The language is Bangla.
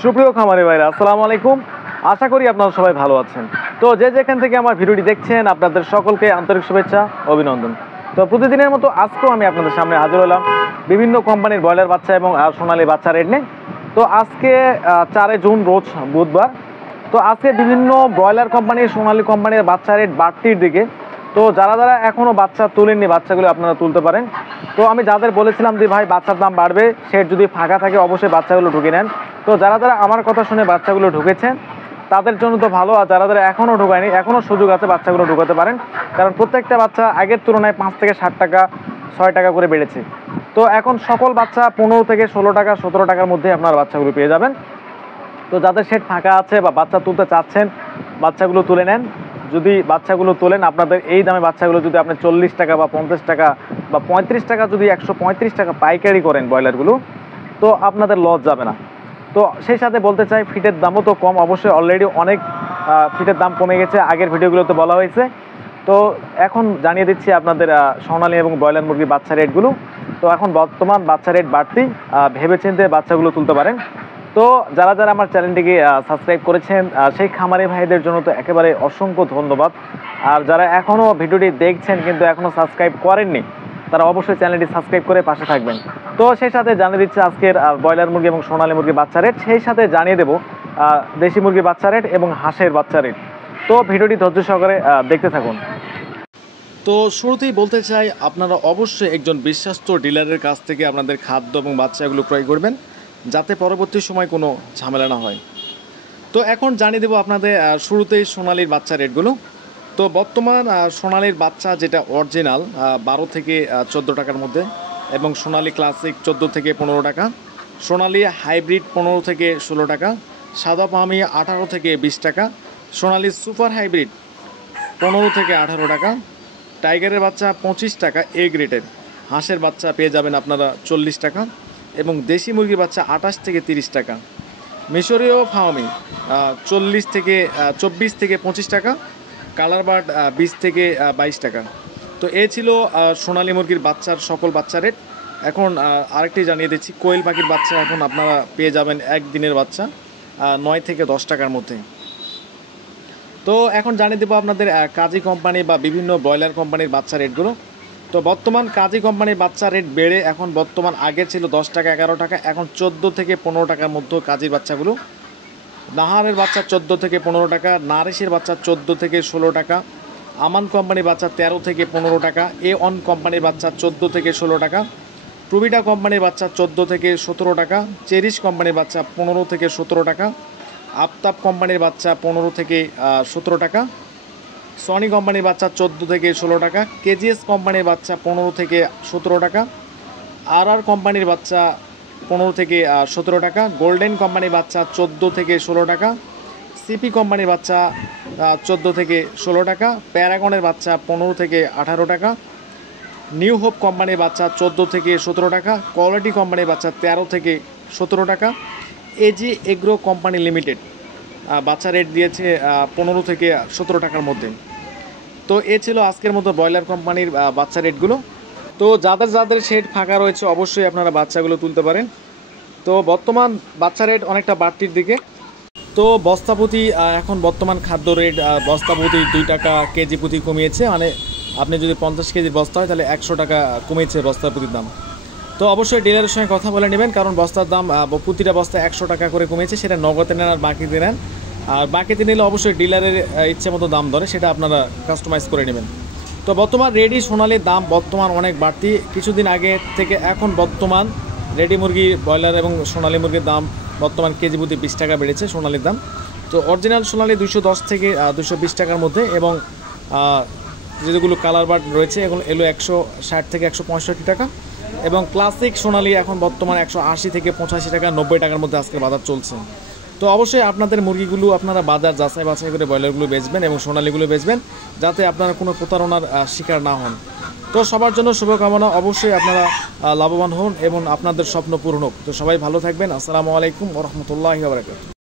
সুপ্রিয় খামারি ভাইরা, আসসালামু আলাইকুম। আশা করি আপনারা সবাই ভালো আছেন। তো যে যেখান থেকে আমার ভিডিওটি দেখছেন, আপনাদের সকলকে আন্তরিক শুভেচ্ছা, অভিনন্দন। তো প্রতিদিনের মতো আজকেও আমি আপনাদের সামনে হাজির হলাম বিভিন্ন কোম্পানির ব্রয়লার বাচ্চা এবং সোনালী বাচ্চা রেট নিয়ে। তো আজকে 4 জুন রোজ বুধবার। তো আজকে বিভিন্ন ব্রয়লার কোম্পানির, সোনালী কোম্পানির বাচ্চা রেট বাড়তির দিকে। তো যারা যারা এখনও বাচ্চা তুলেননি, বাচ্চাগুলো আপনারা তুলতে পারেন। তো আমি যাদের বলেছিলাম যে ভাই বাচ্চার দাম বাড়বে, সেট যদি ফাঁকা থাকে অবশ্যই বাচ্চাগুলো ঢুকে নেন। তো যারা যারা আমার কথা শুনে বাচ্চাগুলো ঢুকেছেন তাদের জন্য তো ভালো, আর যারা যারা এখনও ঢুকায়নি এখনও সুযোগ আছে, বাচ্চাগুলো ঢুকাতে পারেন। কারণ প্রত্যেকটা বাচ্চা আগের তুলনায় 5 থেকে 60 টাকা, 6 টাকা করে বেড়েছে। তো এখন সকল বাচ্চা 15 থেকে 16 টাকা, 17 টাকার মধ্যে আপনার বাচ্চাগুলো পেয়ে যাবেন। তো যাদের সেট ফাঁকা আছে বা বাচ্চা তুলতে চাচ্ছেন, বাচ্চাগুলো তুলে নেন। যদি বাচ্চাগুলো তোলেন, আপনাদের এই দামে বাচ্চাগুলো যদি আপনি 40 টাকা বা 50 টাকা বা 35 টাকা, যদি 135 টাকা পাইকারি করেন ব্রয়লারগুলো, তো আপনাদের লস যাবে না। তো সেই সাথে বলতে চাই, ফিটের দামও তো কম, অবশ্যই অলরেডি অনেক ফিটের দাম কমে গেছে, আগের ভিডিওগুলোতে বলা হয়েছে। তো এখন জানিয়ে দিচ্ছি আপনাদের সোনালী এবং ব্রয়লার মুরগির বাচ্চা রেটগুলো। তো এখন বর্তমান বাচ্চা রেট বাড়তি, ভেবেচিন্তে বাচ্চাগুলো তুলতে পারেন। তো যারা যারা আমার চ্যানেলটিকে সাবস্ক্রাইব করেছেন, সেই খামারি ভাইদের জন্য তো একেবারে অসংখ্য ধন্যবাদ। আর যারা এখনও ভিডিওটি দেখছেন কিন্তু এখনও সাবস্ক্রাইব করেননি, তারা অবশ্যই চ্যানেলটি সাবস্ক্রাইব করে পাশে থাকবেন। তো সেই সাথে জানিয়ে দিচ্ছে আজকের ব্রয়লার মুরগি এবং সোনালী মুরগির বাচ্চা রেট, সেই সাথে জানিয়ে দেবো দেশি মুরগির বাচ্চা রেট এবং হাঁসের বাচ্চা রেট। তো ভিডিওটি ধৈর্য সহকারে দেখতে থাকুন। তো শুরুতেই বলতে চাই, আপনারা অবশ্যই একজন বিশ্বস্ত ডিলারের কাছ থেকে আপনাদের খাদ্য এবং বাচ্চাগুলো ক্রয় করবেন, যাতে পরবর্তী সময় কোনো ঝামেলা না হয়। তো এখন জানিয়ে দেবো আপনাদের শুরুতেই সোনালীর বাচ্চা রেটগুলো। তো বর্তমান সোনালীর বাচ্চা যেটা অরিজিনাল 12 থেকে 14 টাকার মধ্যে, এবং সোনালী ক্লাসিক 14 থেকে 15 টাকা, সোনালী হাইব্রিড 15 থেকে 16 টাকা, সাদা পাহামি 18 থেকে 20 টাকা, সোনালী সুপার হাইব্রিড 15 থেকে 18 টাকা, টাইগারের বাচ্চা 25 টাকা এ গ্রেডের, হাঁসের বাচ্চা পেয়ে যাবেন আপনারা 40 টাকা, এবং দেশি মুরগির বাচ্চা 28 থেকে 30 টাকা, মিশরীয় ফার্মি 24 থেকে 25 টাকা, কালার বার্ড 20 থেকে 22 টাকা। তো এ ছিল সোনালী মুরগির বাচ্চার সকল বাচ্চা রেট। এখন আরেকটি জানিয়ে দিচ্ছি, কোয়েল পাখির বাচ্চা এখন আপনারা পেয়ে যাবেন একদিনের বাচ্চা 9 থেকে 10 টাকার মধ্যে। তো এখন জানিয়ে দেবো আপনাদের কাজী কোম্পানি বা বিভিন্ন ব্রয়লার কোম্পানির বাচ্চা রেটগুলো। তো বর্তমান কাজী কোম্পানির বাচ্চা রেট বেড়ে এখন বর্তমান আগে ছিল 10 টাকা, 11 টাকা, এখন 14 থেকে 15 টাকার মধ্যে কাজীর বাচ্চাগুলো। নাহারের বাচ্চা 14 থেকে 15 টাকা, নারিশের বাচ্চা 14 থেকে 16 টাকা, আমান কোম্পানির বাচ্চা 13 থেকে 15 টাকা, এ অন কোম্পানির বাচ্চা 14 থেকে 16 টাকা, প্রুবিটা কোম্পানির বাচ্চা 14 থেকে 17 টাকা, চেরিশ কোম্পানির বাচ্চা 15 থেকে 17 টাকা, আফতাব কোম্পানির বাচ্চা 15 থেকে 17 টাকা, সনি কোম্পানির বাচ্চা 14 থেকে 16 টাকা, কেজিএস কোম্পানির বাচ্চা 15 থেকে 17 টাকা, আর কোম্পানির বাচ্চা 15 থেকে 17 টাকা, গোল্ডেন কোম্পানির বাচ্চা 14 থেকে 16 টাকা, সিপি কোম্পানির বাচ্চা 14 থেকে 16 টাকা, প্যারাগনের বাচ্চা 15 থেকে 18 টাকা, নিউ হোপ কোম্পানির বাচ্চা 14 থেকে 17 টাকা, কোয়ালিটি কোম্পানির বাচ্চা 13 থেকে 17 টাকা, এজি এগ্রো কোম্পানি লিমিটেড বাচ্চা রেট দিয়েছে 15 থেকে 17 টাকার মধ্যে। তো এ ছিল আজকের মতো ব্রয়লার কোম্পানির বাচ্চা রেটগুলো। তো যাদের যাদের শেড ফাঁকা রয়েছে অবশ্যই আপনারা বাচ্চাগুলো তুলতে পারেন। তো বর্তমান বাচ্চা রেট অনেকটা বাড়তির দিকে। তো বস্তাপতি এখন বর্তমান খাদ্য রেট বস্তাপতি 2 টাকা কেজি প্রতি কমিয়েছে, মানে আপনি যদি 50 কেজি বস্তা হয় তাহলে 100 টাকা কমিয়েছে বস্তাপতির দাম। তো অবশ্যই ডিলারের সঙ্গে কথা বলে নেবেন, কারণ বস্তার দাম প্রতিটা বস্তা 100 টাকা করে কমেছে, সেটা নগদে নেন আর বাকিতে নেন। আর বাকিতে নিলে অবশ্যই ডিলারের ইচ্ছে মতো দাম ধরে, সেটা আপনারা কাস্টমাইজ করে নেবেন। তো বর্তমান রেডি সোনালির দাম বর্তমান অনেক বাড়তি, কিছুদিন আগে থেকে এখন বর্তমান রেডি মুরগি, ব্রয়লার এবং সোনালী মুরগির দাম বর্তমান কেজি প্রতি 20 টাকা বেড়েছে সোনালির দাম। তো অরিজিনাল সোনালী 210 থেকে 220 টাকার মধ্যে, এবং যেগুলো কালার বার্ড রয়েছে এগুলো 160 থেকে 165 টাকা, এবং ক্লাসিক সোনালী এখন বর্তমান 180 থেকে 85 টাকা, 90 টাকার মধ্যে আজকের বাজার চলছে। তো অবশ্যই আপনাদের মুরগিগুলো আপনারা বাজার যাচাই বাছাই করে ব্রয়লারগুলো বেচবেন এবং সোনালীগুলো বেচবেন, যাতে আপনারা কোনো প্রতারণার শিকার না হন। তো সবার জন্য শুভকামনা, অবশ্যই আপনারা লাভবান হন এবং আপনাদের স্বপ্ন পূরণ হোক। তো সবাই ভালো থাকবেন। আসসালামু আলাইকুম ওয়া রাহমাতুল্লাহি ওয়া বারাকাতুহু।